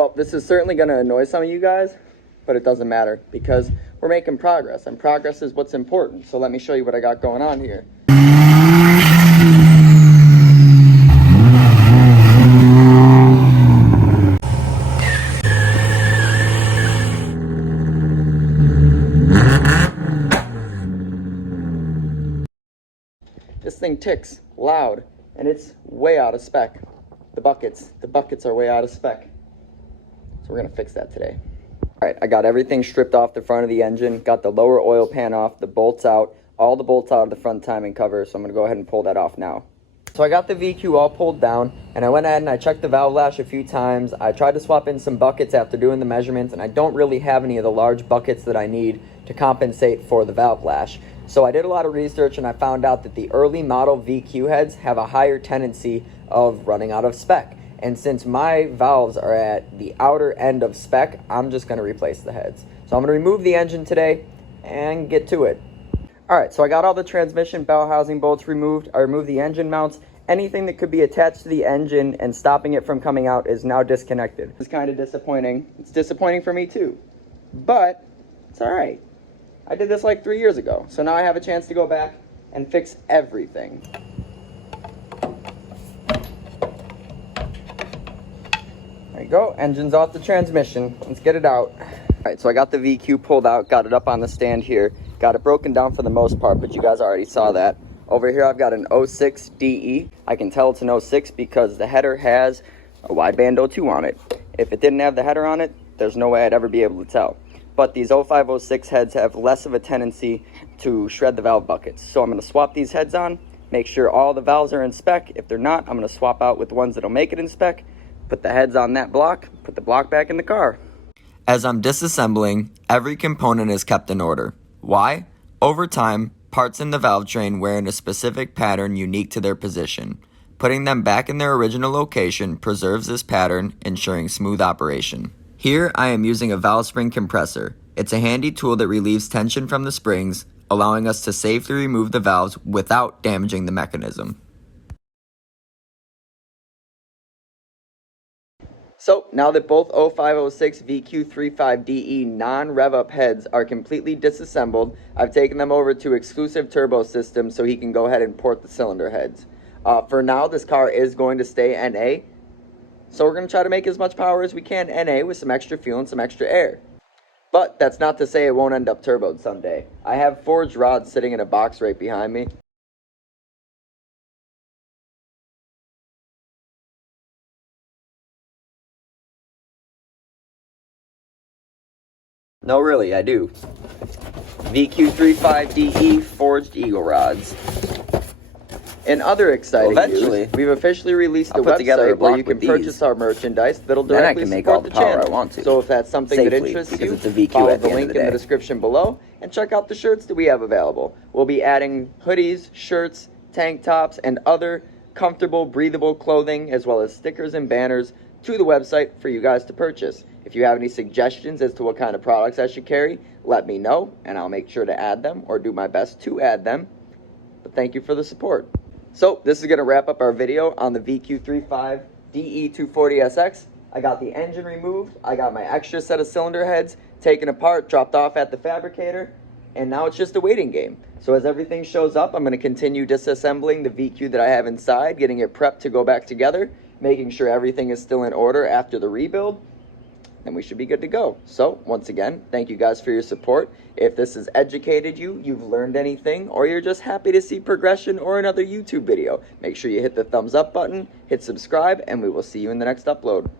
Well, this is certainly going to annoy some of you guys, but it doesn't matter because we're making progress, and progress is what's important. So let me show you what I got going on here. This thing ticks loud, and it's way out of spec. The buckets are way out of spec. So we're gonna fix that today. All right, I got everything stripped off the front of the engine, got the lower oil pan off, the bolts out, all the bolts out of the front timing cover, so I'm gonna go ahead and pull that off now. So I got the VQ all pulled down, and I went ahead and I checked the valve lash a few times. I tried to swap in some buckets after doing the measurements, and I don't really have any of the large buckets that I need to compensate for the valve lash. So I did a lot of research, and I found out that the early model VQ heads have a higher tendency of running out of spec. And since my valves are at the outer end of spec, I'm just gonna replace the heads. So I'm gonna remove the engine today and get to it. All right, so I got all the transmission bell housing bolts removed. I removed the engine mounts. Anything that could be attached to the engine and stopping it from coming out is now disconnected. It's kind of disappointing. It's disappointing for me too, but it's all right. I did this like 3 years ago, so now I have a chance to go back and fix everything. There you go, engine's off the transmission. Let's get it out. All right, so I got the VQ pulled out, got it up on the stand here. Got it broken down for the most part, but you guys already saw that. Over here, I've got an 06 DE. I can tell it's an 06 because the header has a wideband 02 on it. If it didn't have the header on it, there's no way I'd ever be able to tell. But these 05, 06 heads have less of a tendency to shred the valve buckets. So I'm gonna swap these heads on, make sure all the valves are in spec. If they're not, I'm gonna swap out with the ones that'll make it in spec, put the heads on that block, put the block back in the car. As I'm disassembling, every component is kept in order. Why? Over time, parts in the valve train wear in a specific pattern unique to their position. Putting them back in their original location preserves this pattern, ensuring smooth operation. Here, I am using a valve spring compressor. It's a handy tool that relieves tension from the springs, allowing us to safely remove the valves without damaging the mechanism. So now that both 0506 VQ35DE non-rev up heads are completely disassembled, I've taken them over to exclusive turbo systems so he can go ahead and port the cylinder heads. For now, this car is going to stay NA, so we're going to try to make as much power as we can NA with some extra fuel and some extra air. But that's not to say it won't end up turboed someday. I have forged rods sitting in a box right behind me. No, really, I do. VQ35DE forged eagle rods. In other exciting news, we've officially released a website where you can purchase our merchandise that'll directly support the channel. So if that's something that interests you, follow the link in the description below and check out the shirts that we have available. We'll be adding hoodies, shirts, tank tops, and other comfortable, breathable clothing, as well as stickers and banners to the website for you guys to purchase. If you have any suggestions as to what kind of products I should carry, let me know, and I'll make sure to add them or do my best to add them. But thank you for the support. So this is going to wrap up our video on the VQ35DE240SX. I got the engine removed. I got my extra set of cylinder heads taken apart, dropped off at the fabricator, and now it's just a waiting game. So as everything shows up, I'm going to continue disassembling the VQ that I have inside, getting it prepped to go back together, making sure everything is still in order after the rebuild, and we should be good to go. So once again, thank you guys for your support. If this has educated you, you've learned anything, or you're just happy to see progression or another YouTube video, make sure you hit the thumbs up button, hit subscribe, and we will see you in the next upload.